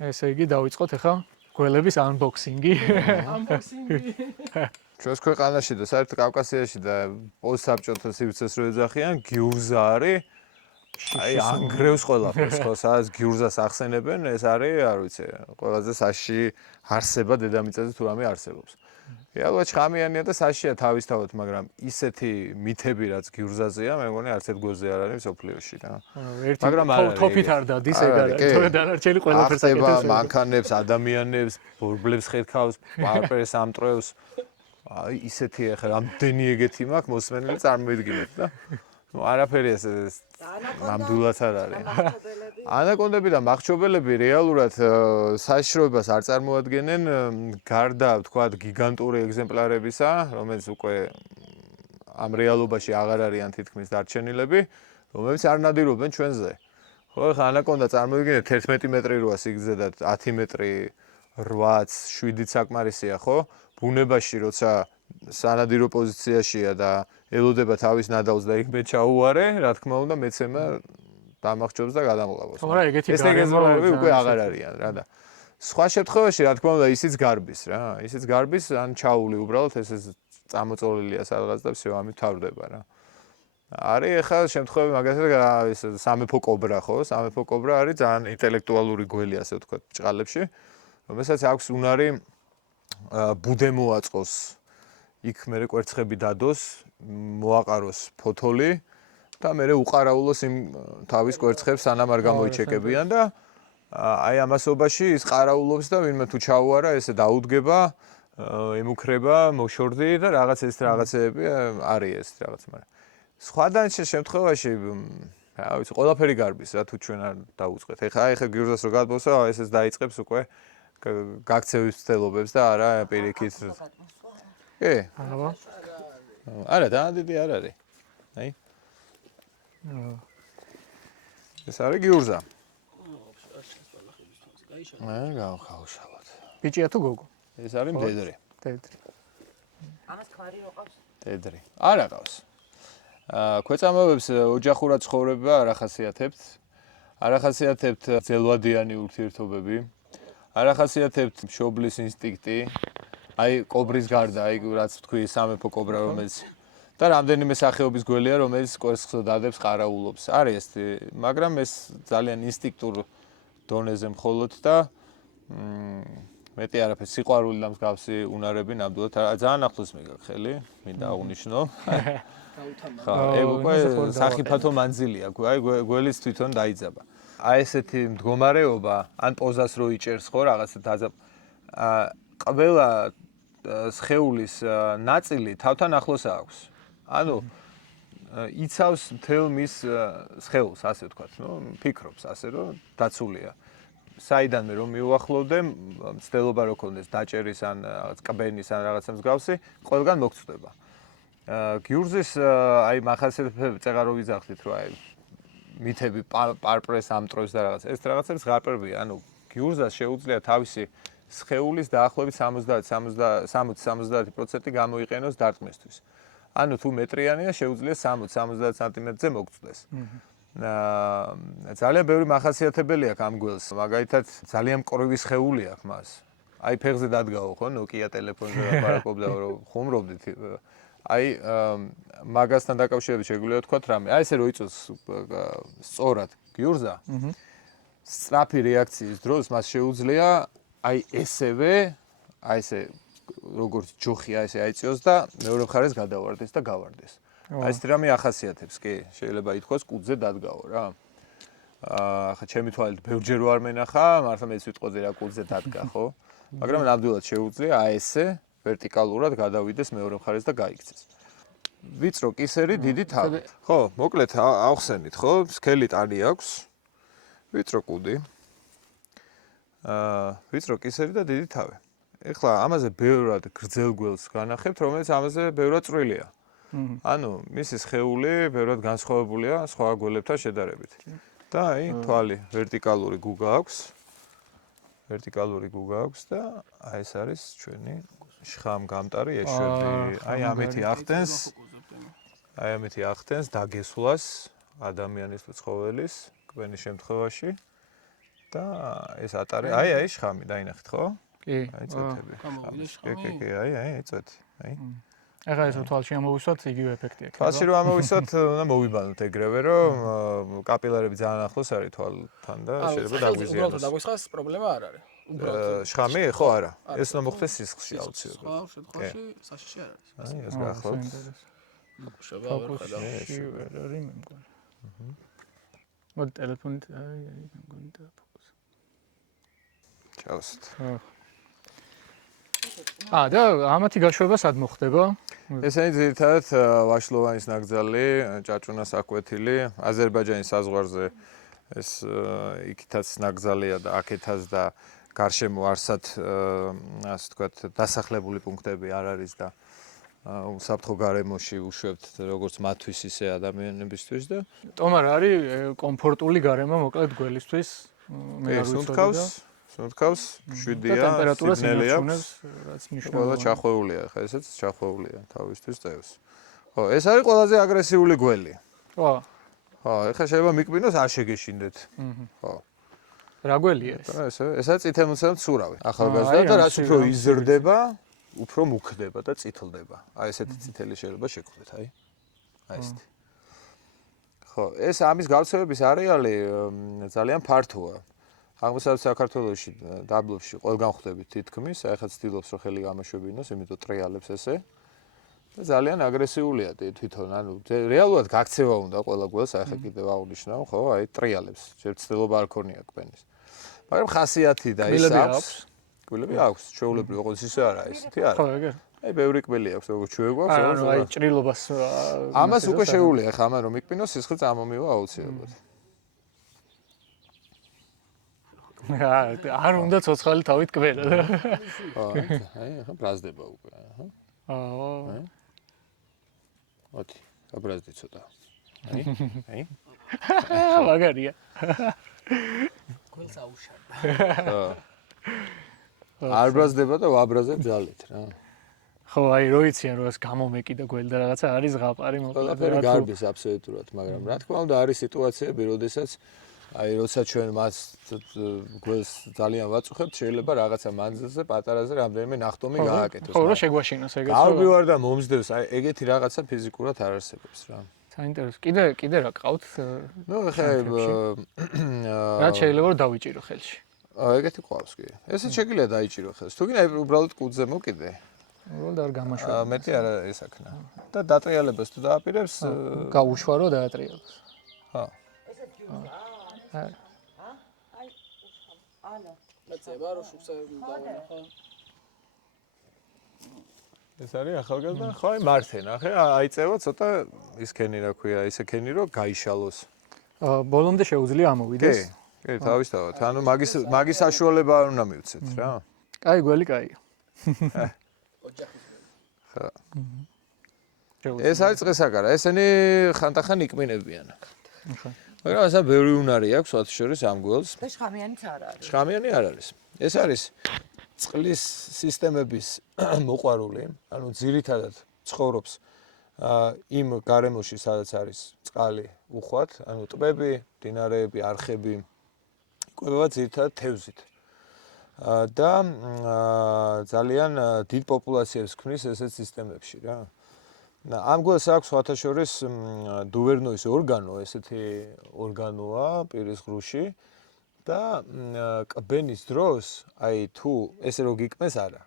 ესე იგი დავიწყოთ ახლა გველების unboxing-ი. ჩვენს ქვეყანაში და საერთოდ კავკასიაში და პოსტსაბჭოთა სივრცეს რო ეძახიან, გიურზა არის აი ანგრევს ყველაფერს, ხო, სადაც გიურზას ახსენებენ, ეს არის, არ ვიცი, ყველაზე საშიში არსება დედამიწაზე თუ რამე არსებობს. რეალურად შხამიანია და საშიშია თავისთავად, მაგრამ ისეთი მითები რაც გიურზაზეა, მე მგონი არც ერთ გვერდზე არ არის მსოფლიოში რა. მაგრამ თოფით არ დადის ეგ არის, თორე დანარჩენი ყველაფერს აკეთებს. მანქანებს, ადამიანებს, ბორბლებს ხერხავს, პარპერს ამტრევს. აი ისეთი ახლა რამდენი ეგეთი მაქვს მოსმენელი წარმოიდგინეთ და ну არაფერი ეს ნამდვილად არ არის. ანაკონდები და მახრჩობელები რეალურად საშიშროებას არ წარმოადგენენ გარდა ვთქვათ გიგანტური ეგზემპლარებისა, რომელიც უკვე ამ რეალობაში აღარ არიან თითქმის დარჩენილები, რომლებიც არ ნადირობენ ჩვენზე. ხო, ხა ანაკონდა წარმოიდგინეთ 11 მეტრი როა სიგრძე და 10 მეტრი 8-ც 7-იც საკმარისია, ხო? ბუნებაში როცა სანადირო პოზიციაშია და ელოდება თავის ნადავლს და იქ მე ჩაუვარე, რა თქმა უნდა, მეცემა დამახჩობს და გადამყავს. თორე ეგეთი გარემოები უკვე აღარ არიან რა და სხვა შემთხვევაში რა თქმა უნდა ისიც გარბის რა. ისიც გარბის ან ჩაული უბრალოდ ეს წამოწოლილია სადღაც და всё ამით თავდება რა. არის ახლა შემთხვევები მაგალითად ეს სამეფო კობრა ხო? სამეფო კობრა არის ძალიან ინტელექტუალური გველი ასე ვთქვათ ბჭყალებში, რომელსაც აქვს უნარი ბუდე მოაწყოს. იქ მე კვერცხები დადოს, მოაყაროს ფოთოლი და მე უყარაულოს იმ თავის კვერცხებს სანამ არ გამოიჩეკებიან და აი ამასობაში ის ყარაულობს და ვინმე თუ ჩაუარა ესე დაუდგება, ემუქრება, მოშორდი და რაღაც ეს რაღაცეები არის ეს რაღაც, მაგრამ სხვა დანარჩენ შემთხვევაში რა ვიცი, ყველაფერი გარბის რა თუ ჩვენ არ დაუწყეთ. ეხლა გიურზას რო გადმოსვა, ეს დაიწყებს უკვე გაქცევის ცდელობებს და არა პირიქით. კი. არა, ძალიან დიდი არ არის. აი. ეს არის გიურზა. გავხავშალოთ. ბიჭია თუ გოგო? ეს არის მდედრი. მდედრი. ამას ხვარი რო ყავს? მდედრი. არა ყავს. ქვეწამავებს ოჯახურად ცხოვრება არ ახასიათებთ. არ ახასიათებთ ძელვადიანი ურთიერთობები. არ ახასიათებთ მშობლის ინსტინქტი. აი კობრის გარდა, აი რაც თქვი სამეფო კობრა რომელიც და რამდენიმე სახეობის გველია რომელიც კვერცხს დადებს, ყარაულობს. არის ეს, მაგრამ ეს ძალიან ინსტინქტურ დონეზე მხოლოდ და მეტი არაფერი, სიყვარული და მსგავსი უნარები ნამდვილად ძალიან ახლოს მიგაქ ხელი, მინდა აღვნიშნო. ხა, ეგ უკვე სახიფათო მანძილია, აი გველის თვითონ დაიძაბა. აი ესეთი მდგომარეობა, ან პოზას რო იჭერს ხო რაღაცა ყველა სხეულის ნაწილი თავთან ახლოს აქვს. ანუ იცავს მთელ მის სხეულს, ასე ვთქვათ, ფიქრობს ასე რომ დაცულია. საიდანმე რომ მიუახლოვდე, მცდელობა რო ქონდეს დაჭერის ან რაღაც კბენის ან რაღაცა მსგავსი, ყველგან მოგწვდება. გიურზის აი მახასიათებლები წეღარ რო ვიძახდით, რომ აი მითები პარპრეს ამტრევს და რაღაც. ეს რაღაცებს ღარპებია, ანუ გიურზას შეუძლია თავისი სხეულის დაახლოებით 60-70% გამოიყენოს დარტყმისთვის. ანუ თუ მეტრიანია, შეუძლია 60-70 სანტიმეტრზე მოგწვდეს. ძალიან ბევრი მახასიათებელი აქვს ამ გველს. მაგალითად, ძალიან მკვრივი სხეული აქვს მას. აი ფეხზე დადგაო ხო, Nokia ტელეფონზე ლაპარაკობდა, რომ ხუმრობდით. აი მაგასთან დაკავშირებით შეგვიძლია ვთქვათ რამე. აი ესე რო იწოს სწორად გიურზა. სწრაფი რეაქციის დროს მას შეუძლია აი ესევე, აი ესე როგორც ჯოხი აი ესე აიწიოს და მეორე მხარეს გადავარდეს და გავარდეს. აი ეს რამე ახასიათებს, კი, შეიძლება ითქვას კუდზე დადგაო რა. ახლა ჩემი თვალით ბევრჯერ არ მენახა, მართლა მეც ვიტყოდი რა კუდზე დადგა, ხო? მაგრამ ნამდვილად შეუძლია აი ესე ვერტიკალურად გადავიდეს მეორე მხარეს და გაიქცეს. ვიწრო კისერი, დიდი თავი. ხო, მოკლედ ავხსენით, ხო? სქელი ტანი აქვს. ვიწრო კუდი. ვიწრო კისერი და დიდი თავი. ეხლა ამაზე ბევრად გრძელ გველს განახებთ, რომელიც ამაზე ბევრად წვრილია. ანუ მისი სხეული ბევრად განსხვავებულია სხვა გველებთან შედარებით. და აი თვალი ვერტიკალური გუგა აქვს. ვერტიკალური გუგა აქვს და აი ეს არის ჩვენი შხამგამტარი ეშვები. აი ამეთი ახდენს. აი ამეთი ახდენს დაგესვლას ადამიანის თუ ცხოველის კბენის შემთხვევაში. და ეს ატარი, აი შხამი დაინახეთ, ხო? კი. აი წეთები. გამოვიდა შხამი. კი, აი წეთი. აი. ახლა ეს თვალში ამოვისვათ იგივე ეფექტი აქვს. თვალში რომ ამოვისვათ, უნდა მოვიბანოთ ეგრევე, რომ კაპილარები ძალიან ახლოს არის თვალთან და შეიძლება დაგვიზიანოს. უბრალოდ დაგვისხას პრობლემა არ არის. შხამი ხო არა. ეს უნდა მოხდეს სისხლში აუცილებლად. სხვა შემთხვევაში საშიში არ არის. აი ეს გახლავთ. შება ვერ ხედავ. ვერ არის მე მგონი. მოდი ტელეფონით აი მე მგონი დაფოკუს. ჩავსთ. და ამათი გაშვება სად მოხდება? ესენი ძირითადად ვაშლოვანის ნაკრძალი, ჭაჭუნას აკვეთილი, აზერბაიჯანის საზღვარზე ეს იქითაც ნაკრძალია და აქეთაც და გარშემო არსად ასე ვთქვათ დასახლებული პუნქტები არ არის და უსაფრთხო გარემოში უშვებთ როგორც მათთვის ისე ადამიანებისთვის და ტომარ არის კომფორტული გარემო მოკლედ გველისთვის მე არ ვიცოდი სუნთქავს 7-ია სიგნელი აქვს რაც ყველა ნიშნავს ჩახვეულია ხა ესეც ჩახვეულია თავისთვის წევს ხო ეს არის ყველაზე აგრესიული გველი ხო ეხლა შეიძლება მიკბინოს არ შეგეშინდეთ ხო რა გველია ეს ესა წითელმოცემ ცურავი ახალგაზრდა და რაც უფრო იზრდება უფრო მუქდება და წითლდება აი ესეთი წითელი შეიძლება შეგხვდეთ აი ესეთი ხო ეს ამის გავრცელების არეალი ძალიან ფართოა აღმოსავლეთ საქართველოში დაბლობში ყველგან ხვდებით თითქმის ახლა ცდილობს რომ ხელი გამოშვებინოს იმიტომ ტრიალებს ესე და ძალიან აგრესიულია თვითონ ანუ რეალურად გაქცევა უნდა ყველა გველს ახლა კიდევ აღნიშნავ ხო აი ტრიალებს ჯერ ცდილობა არ ქონია კბენის მაგრამ ხასიათი და ის აქვს კბილები აქვს ჩვეულებრივ როგორც ისე არა ისეთი არა ხო ეგერ აი ბევრი კბილი აქვს როგორც ჩვენ გვაქვს ანუ აი ჭრილობას ამას უკვე შეუულია ხა ამან რომ იკბინოს სისხლი წამომივა აუცილებლად არ უნდა ცოცხალი თავით კბელა აი ახლა ბრაზდება უკვე აა ოთი აბრაზდი ცოტა აი მაგარია გველს აუშავდა არ ბრაზდება და ვაბრაზებ ძალით რა ხო აი რო იციან რომ ეს გამომეკიდა გველი და რაღაცა არის ზღაპარი მოკლედ ყველაფერი გარბის აბსოლუტურად მაგრამ რა თქმა უნდა არის სიტუაციები როდესაც აი როცა ჩვენ მას გველს ძალიან ვაწუხებთ შეიძლება რაღაცა მანძილზე პატარაზე რამდენიმე ნახტომი გააკეთოს ხო რა შეგვაშინოს ეგეც გავბივარ და მომზდევს აი ეგეთი რაღაცა ფიზიკურად არ არსებობს რა საინტერესო კიდე რა ყავთ ნუ ხე რა შეიძლება რომ დავიჭირო ხელში ეგეთი ყავს კი ესეც შეგიძლია დაიჭირო ხელს თუ გინდა უბრალოდ კუძზე მოკიდე უბრალოდ არ გამაშვება მეტი არა ესაქნა და დატრიალებას თუ დააპირებს გაუშვარო დაატრიალოს ხო ალა მეწება რომ შუბსა დავინახო ეს არის ახალგაზრდა ხო აი მართენ ახლა აიწევა цота ის ქენი რა ქვია ისე ქენი რომ გაიშალოს ბოლომდე შეუძლია ამოვიდეს კი თავისთავად ანუ მაგის საშუალება არ უნდა მივცეთ რა კაი გველი კაია ხო ეს არის წესაკარა ესენი ხანტახან იკმინებიან ხო მაგრამ ასა ბევრი უნარი აქვს მათ შორის ამ გველს და შხამიანიც არ არის შხამიანი არ არის ეს არის წყლის სისტემების მოყვარული ანუ ძირითადად ცხოვრობს იმ გარემოში სადაც არის წყალი უხვად ანუ ტბები მდინარეები არხები იკვებება ძირითადად თევზით და ძალიან დიდ პოპულაციებს ქმნის ესეთ სისტემებში რა ამ გველს აქვს სხვათა შორის დუვერნოის ორგანო ესეთი ორგანოა პირის ღრუში და კბენის დროს აი თუ ესე რო გიკმეს არა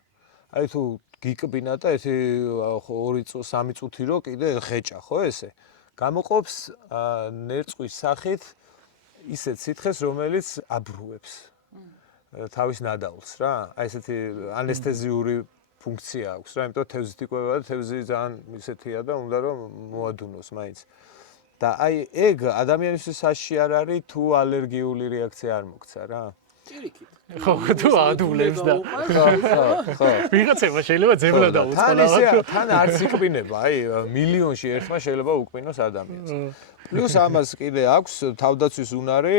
აი თუ გიკბინა და ერთი 2-3 წუთი რო კიდე ხეჭა ხო ესე გამოყოფს ნერწყვის სახით ისეთ სითხეს რომელიც აბრუებს თავის ნადავლს რა აი ესეთი ანესთეზიური ფუნქცია აქვს რა იმიტომ თევზით იკვებება და თევზი ძალიან ისეთია და უნდა რომ მოადუნოს მაინც და აი ეგ ადამიანისთვის საშიში არ არის თუ ალერგიული რეაქცია არ მოგცა რა პირიქით ხო თუ ადულებს და ხო ვიღაცება შეიძლება ძებლა დაუწყო თან არც იკბინება აი მილიონში ერთმა შეიძლება უკბინოს ადამიანს პლუს ამას კიდე აქვს თავდაცვის უნარი,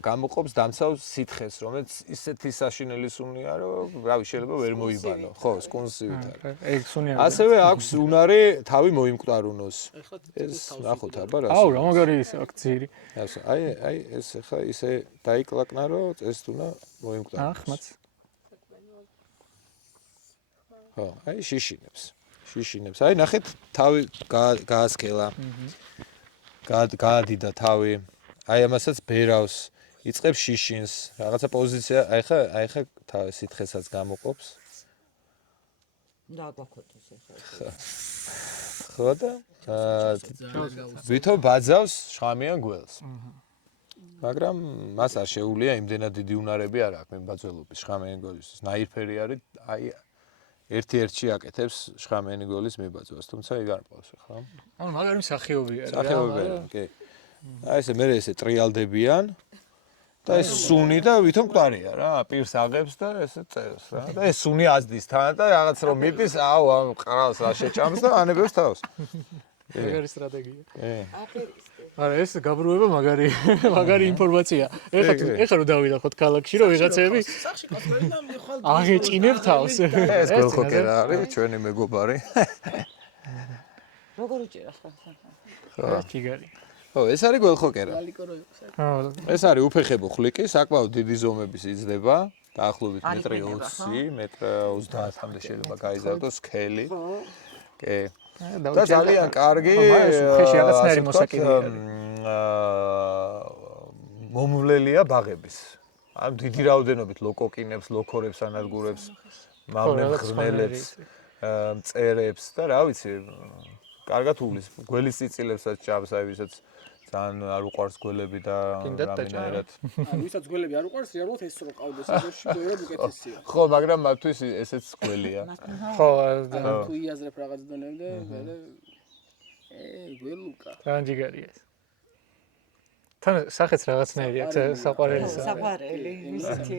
გამოყოფს დამცავს სითხეს, რომელიც ისეთი საშინელი სუნია, რომ რავი შეიძლება ვერ მოიბანო. ხო, სკუნსივით არის. ეგ სუნია. ასევე აქვს უნარი თავი მოიმკვდარუნოს. ეს ნახოთ აბა რა. აუ, რა მაგარი ის აქციური. აი ეს ხა ისე დაიკლაკნა, რომ წეს თუნა მოიმკვდარუნოს. ახმაც. ხო, აი შიშინებს. აი ნახეთ თავი გაასკელა. გაადიდა თავი. აი ამასაც ბერავს, იწყებს შიშინს, რაღაცა პოზიცია, აი ხა სითხესაც გამოყოფს. და გვაქვეთოს ახლა. ხო და ვითომ ბაძავს შხამიან გველს. მაგრამ მას არ შეუძლია იმდენად დიდი უნარები არ აქვს მებაძველობის შხამიან გველისთვის. ნაირფერი არის, აი ერთ-ერთში აკეთებს შხამიანი გველის მებაძვას, თუმცა იქ არ მყავს ხო? ანუ მაგარი მსახიობია რა. მსახიობია, კი. აი ესე მე ესე ტრიალდებიან და ეს სუნი და ვითომ მკვდარია რა, პირს აღებს და ესე წერს რა. და ეს სუნი აზდის თან და რაღაც რომ მიდის, აუ ამ ყრალს რა შეჭამს და ანებებს თავს. მაგარი სტრატეგია. კი. არა, ეს გაბრუება მაგარი ინფორმაცია. ეხლა რომ დავიდახოთ ქალაქში, რომ ვიღაცები სახში ყასმერი და მიხვალ აღეჭინებ თავს. ეს გველხოკერა არის, ჩვენი მეგობარი. როგორ უჭირა ხა? ხო, ჯიგარი. ხო, ეს არის გველხოკერა. ალიკო რო იყოს. ხო, ეს არის უფეხებო ხვლიკი, საკმაოდ დიდი ზომების იზრდება, დაახლოებით 1.20 მ, 1.30-მდე შეიძლება გაიზარდოს სქელი. კი. და ძალიან კარგი ხეში რაღაცნაირი მოსაკიდია. მომვლელია ბაღების. ან დიდი რაოდენობით ლოკოკინებს, ლოქორებს ანადგურებს, მამნებს, მწერებს და რა ვიცი, კარგად უვლის. გველის წიწილებსაც ჭამს, აი ვისაც ძალიან არ უყვარს გველები და რამენერად. აი ვისაც გველები არ უყვარს, რეალურად ეს რო ყავდეს ეგრეში გველები უკეთესია. ხო, მაგრამ მათთვის ესეც გველია. ხო, თუ იაზრებ რაღაც დონემდე, გველუკა. ძალიან ჯიგარია ეს. თან სახეც რაღაცნაირი აქვს საყვარელი. საყვარელი, ისეთი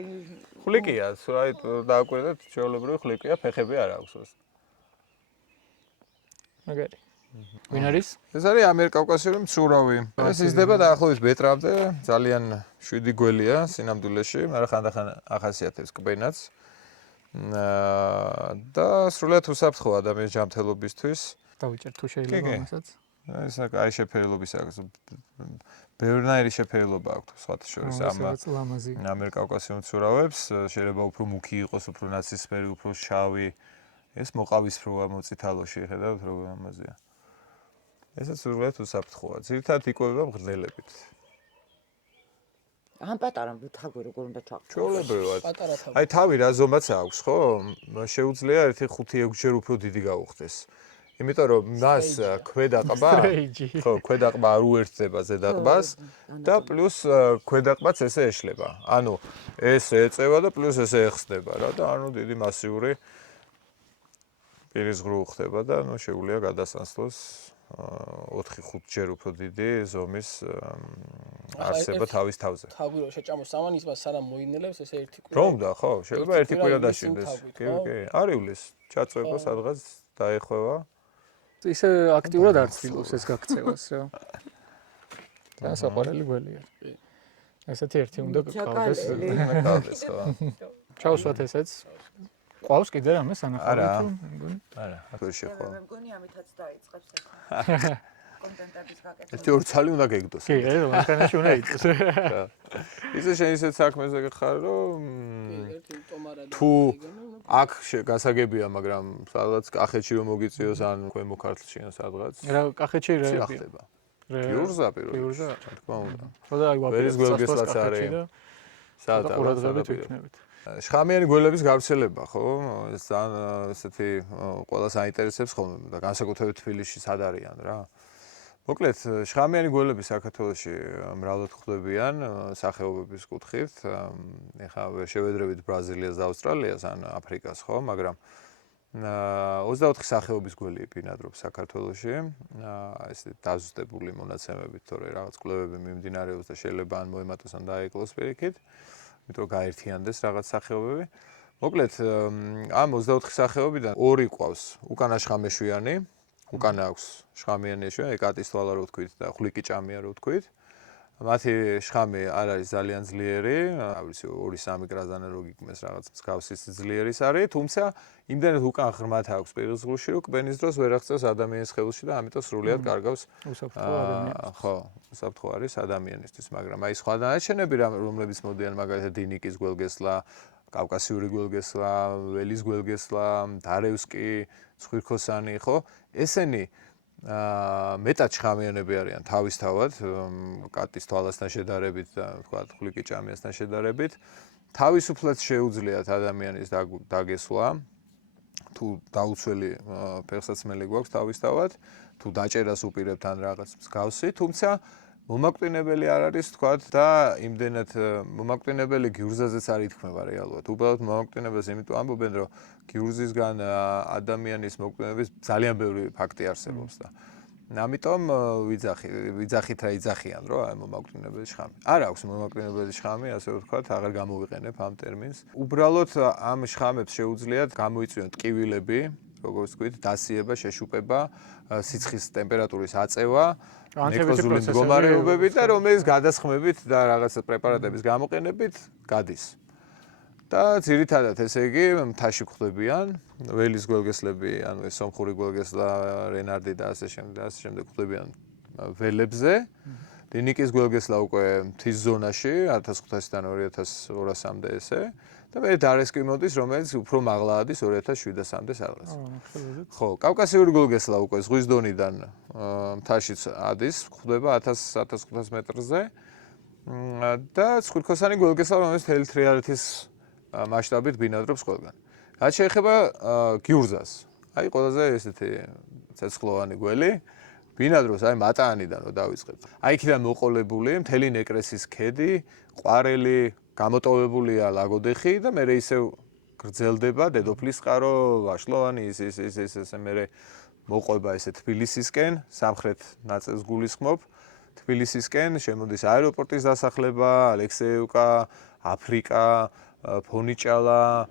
ხვლიკია, აი დააკვირდეთ, ჩვეულებრივი ხვლიკია, ფეხები არ აქვს. მაგარი. ვინ არის? ეს არის ამიერკავკასიური მცურავი. ეს იზრდება დაახლოებით მეტრამდე, ძალიან შვიდი გველია სინამდვილეში, მაგრამ ხანდახან ახასიათებს კბენაც. და სრულად უსაფრთხო ადამიანის ჯანმრთელობისთვის. დავიჭერ თუ შეიძლება მასაც. ეს აი შეფერილობის აქვს. ბევრნაირი შეფერილობა აქვს სხვათა შორის ამ ამიერკავკასიურ მცურავებს, შეიძლება უფრო მუქი იყოს, უფრო ნაცრისფერი, უფრო შავი. ეს მოყავისფროა მოწითალოში, ხედავთ როგორ ამაზეა. ესაც სრულად უსაფრთხოა. ძირითადად იკვებება მღრღნელებით. ამ პატარა თავი როგორ უნდა ჩაყო? ჩვეულებრივად. პატარა თავი. აი თავი რა ზომაც აქვს, ხო? შეუძლია 1.5-6 ჯერ უფრო დიდი გაუხდეს. იმიტომ რომ მას ქვედაყბა, ხო, ქვედაყბა არ უერთდება ზედაყბას და პლუს ქვედაყბაც ესე ეშლება. ანუ ეს ეწევა და პლუს ესე ეხსნება რა და ანუ დიდი მასიური პირის ღრუ ხდება და ანუ შეუძლია გადასანაცვლოს 4-5 ჯერ უფრო დიდი ზომის არსება თავის თავზე. თავი რო შეჭამოს სამანის მას სანამ მოინელებს ესე ერთი კვირა. რომ და ხო, შეიძლება ერთი კვირა დაშინდეს. კი, კი. არ იulis, ჩაწვება სადღაც დაეხვევა. ისე აქტიურად არ ცდილობს ეს გაქცევას რა. და საყვარელი გველია. ესეთი ერთი უნდა გყავდეს. მეკავდეს ხო. ჩავსვათ ესეც. ყავს კიდე რამე სანახავთ რომ მეგონი? არა, აქ შეხვა. მე მგონი ამითაც დაიწყებს ახლა. კონტენტების გაკეთება. ერთი ორი ცალი უნდა გეგდოს. კი, მანქანაში უნდა იწყოს. ისე შენ ისეთ საქმეზე გეხარ რომ ერთი ტომარა თუ აქ გასაგებია, მაგრამ სადღაც კახეთში რომ მოგიწიოს ან ქვემო ქართლში ან სადღაც. რა კახეთში რეებია. ხდება. გიურზა პირველი. გიურზა. თქმა უნდა. ხო და აი ვერის გველგესაც არის. სადა ყურადღებით ვიქნებით. შხამიანი გველების გავრცელება, ხო? ეს ძალიან ესეთი ყველა საინტერესებს ხოლმე და განსაკუთრებით თბილისში სად არიან რა. მოკლედ, შხამიანი გველები საქართველოში მრავლად გვხვდებიან სახეობების კუთხით. ეხლა შევედრებით ბრაზილიას და ავსტრალიას ან აფრიკას, ხო? მაგრამ 24 სახეობის გველი ბინადრობს საქართველოში. ესე დაზუსტებული მონაცემებით, თორე რაღაც კვლევები მიმდინარეობს და შეიძლება ან მოემატოს ან დაეკლოს პირიქით. იმიტომ გაერთიანდეს რაღაც სახეობები. მოკლედ, ამ 24 სახეობიდან 2 ყავს უკანაშხამეშვიანი, უკან აქვს შხამიანი ეშვია, ეკატის თვალა რო ვთქვით და ხვლიკი ჭამია რო ვთქვით. მათი შხამი არ არის ძალიან ძლიერი, რა ვიცი 2-3 გრაზანა რო გიგმეს რაღაც მსგავსი ძლიერის არის, თუმცა იმდენად უკან ღრმად აქვს პიროზღლუში, რომ კბენის დროს ვერ აღწევს ადამიანის ხელში და ამიტომ სრულიად კარგავს ხო, უსაფრთხო არის ადამიანისთვის, მაგრამ აი სხვა დანარჩენები რომლებიც მოდიან მაგალითად დინიკის გველგესლა, კავკასიური გველგესლა, ველის გველგესლა, დარევსკი, ცხვირქოსანი, ხო? ესენი მეტად შხამიანები არიან თავისთავად, კატის თვალასთან შედარებით და თქვა ხვლიკი ჭამიასთან შედარებით. თავისუფლად შეუძლიათ ადამიანის დაგესვლა, თუ დაუცველი ფეხსაცმელი გვაქვს თავისთავად, თუ დაჭერას უპირებთ ან რაღაც მსგავსი, თუმცა მომაკვდინებელი არ არის თქვა და იმდენად მომაკვდინებელი გიურზაზეც არ ითქმება რეალურად. უბრალოდ მომაკვდინებელს იმიტომ ამბობენ, რომ გიურზისგან ადამიანის მოკვდინების ძალიან ბევრი ფაქტი არსებობს და ამიტომ ვიძახით რა იძახიან, რომ აი მომაკვდინებელი შხამი. არ აქვს მომაკვდინებელი შხამი, ასე ვთქვათ, აღარ გამოვიყენებ ამ ტერმინს. უბრალოდ ამ შხამებს შეუძლიათ გამოიწვიონ ტკივილები, როგორც ვთქვით, დასიება, შეშუპება, სიცხის ტემპერატურის აწევა, ნექროზული მდგომარეობები და რომელიც გადასხმებით და რაღაც პრეპარატების გამოყენებით გადის. და ძირითადად ესე იგი მთაში გვხვდებიან, ველის გველგესლები, ანუ ეს სომხური გველგესლა, რენარდი და ასე შემდეგ გვხვდებიან ველებზე. დინიკის გველგესლა უკვე მთის ზონაში 1500-დან 2200-მდე ესე. და მე დარესკი მოდის, რომელიც უფრო მაღლა ადის 2700-მდე სადღაც. ხო, კავკასიური გველგესლა უკვე ზღვის დონიდან მთაშიც ადის, გვხვდება 1000-1500 მეტრზე. და ცხვირქოსანი გველგესლა, რომელიც მთელი თრიალეთის მასშტაბით ბინადრობს ყველგან. რაც შეეხება გიურზას, აი ყველაზე ესეთი ცეცხლოვანი გველი, ბინადრობს აი მატაანიდან რო დავიწყებ. აი იქიდან მოყოლებული მთელი ნეკრესის ქედი, ყვარელი, გამოტოვებულია ლაგოდეხი და მე ისევ გრძელდება დედოფლის წყარო, ვაშლოვანი ის მე მოყვება ესე თბილისისკენ, სამხრეთ ნაწილს გულისხმობ. თბილისისკენ შემოდის აეროპორტის დასახლება, ალექსეევკა, აფრიკა, ფონიჭალა,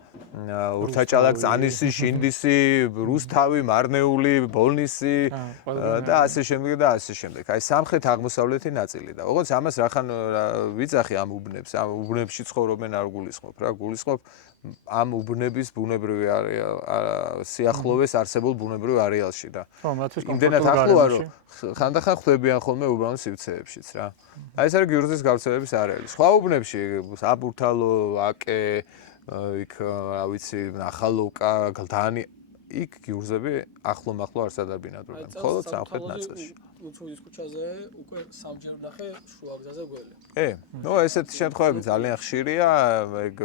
ურთაჭალა, წანისი, შინდისი, რუსთავი, მარნეული, ბოლნისი და ასე შემდეგ. აი სამხრეთ აღმოსავლეთი ნაწილი და ოღონდ ამას რახან ვიძახი ამ უბნებს, ამ უბნებში ცხოვრობენ არ გულისხმობ რა, გულისხმობ ამ უბნების ბუნებრივი სიახლოვეს არსებულ ბუნებრივ არეალში და იმდენად ახლოა რომ ხანდახან ხვდებიან ხოლმე უბრალოდ სივრცეებშიც რა. აი ეს არის გიურზის გავრცელების არეალი. სხვა უბნებში აბურთალო, აკე, იქ რა ვიცი, ნახალოვკა, გლდანი, იქ გიურზები ახლო-მახლო არ სადაბინადრობენ, მხოლოდ სამხრეთ ნაწილში. უცუდის ქუჩაზე უკვე სამჯერ ვნახე შუა გზაზე გველი. ნუ ესეთი შემთხვევები ძალიან ხშირია, ეგ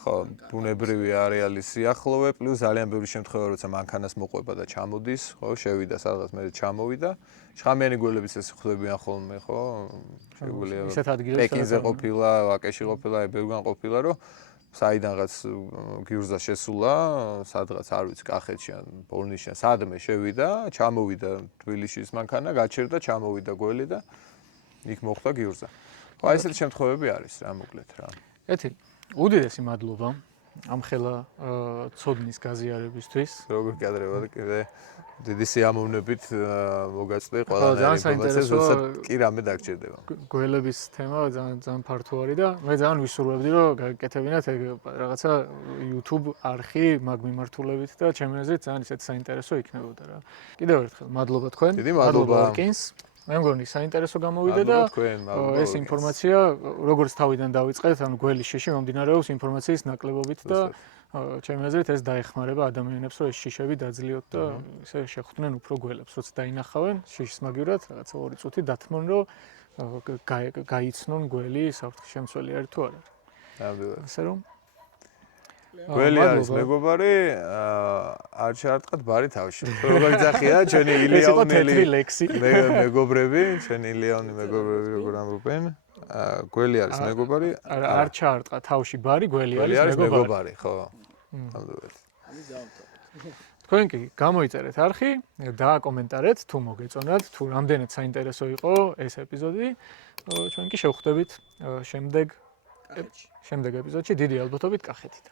ხო, ბუნებრივი არეალის სიახლოვე, პლუს ძალიან ბევრი შემთხვევა, როცა მანქანას მოყვება და ჩამოდის, ხო, შევიდა სადღაც მე ჩამოვიდა. შხამიანი გველებიც ეს ხვდებიან ხოლმე, ხო? შეგვიძლია პეკინზე ყოფილა, ვაკეში ყოფილა, ბევრგან ყოფილა, რომ საიდანღაც გიურზა შესულა, სადღაც არ ვიცი, კახეთში ან ბოლნისში, სადმე შევიდა, ჩამოვიდა თბილისში მანქანა, გაჩერდა, ჩამოვიდა გველი და იქ მოხვდა გიურზა. ხო, აი ესეთი შემთხვევები არის რა, მოკლედ რა. ეთი უდიდესი მადლობა ამ ხელა ცოდნის გაზიარებისთვის. როგორ გიადრება და კიდე დიდი სიამოვნებით მოგაწვდი ყველანაირ ინფორმაციას, როდესაც კი რამე დაგჭირდება. გველების თემა ძალიან ფართო არის და მე ძალიან ვისურვებდი, რომ გაკეთებინათ ეგ რაღაცა YouTube არხი მაგ მიმართულებით და ჩემი აზრით ძალიან ისეთ საინტერესო იქნებოდა რა. კიდევ ერთხელ მადლობა თქვენ. მადლობა ვარკინს. მე მგონი საინტერესო გამოვიდა და ეს ინფორმაცია როგორც თავიდან დავიწყეთ, ანუ გველის შიში მომდინარეობს ინფორმაციის ნაკლებობით და ჩემი აზრით ეს დაეხმარება ადამიანებს, რომ ეს შიშები დაძლიოთ და ისე შეხვდნენ უფრო გველებს, როცა დაინახავენ შიშის მაგივრად, რაღაცა 2 წუთი დათმონ, რომ გაიცნონ გველი საფრთხის შემცველი არის თუ არა. ნამდვილად. ასე რომ გველი არის მეგობარი, არ ჩაარტყათ ბარი თავში. როგორ ძახია ჩვენი ილეონელი მეგობრები, ჩვენი ილეონი მეგობრები როგორ ამბობენ? გველი არის მეგობარი. არ ჩაარტყა თავში ბარი, გველი არის მეგობარი, ხო. ნამდვილად. თქვენ კი გამოიწერეთ არხი, დააკომენტარეთ თუ მოგეწონათ, თუ რამდენად საინტერესო იყო ეს ეპიზოდი. ჩვენ კი შევხვდებით შემდეგ ეპიზოდში დიდი ალბათობით კახეთით.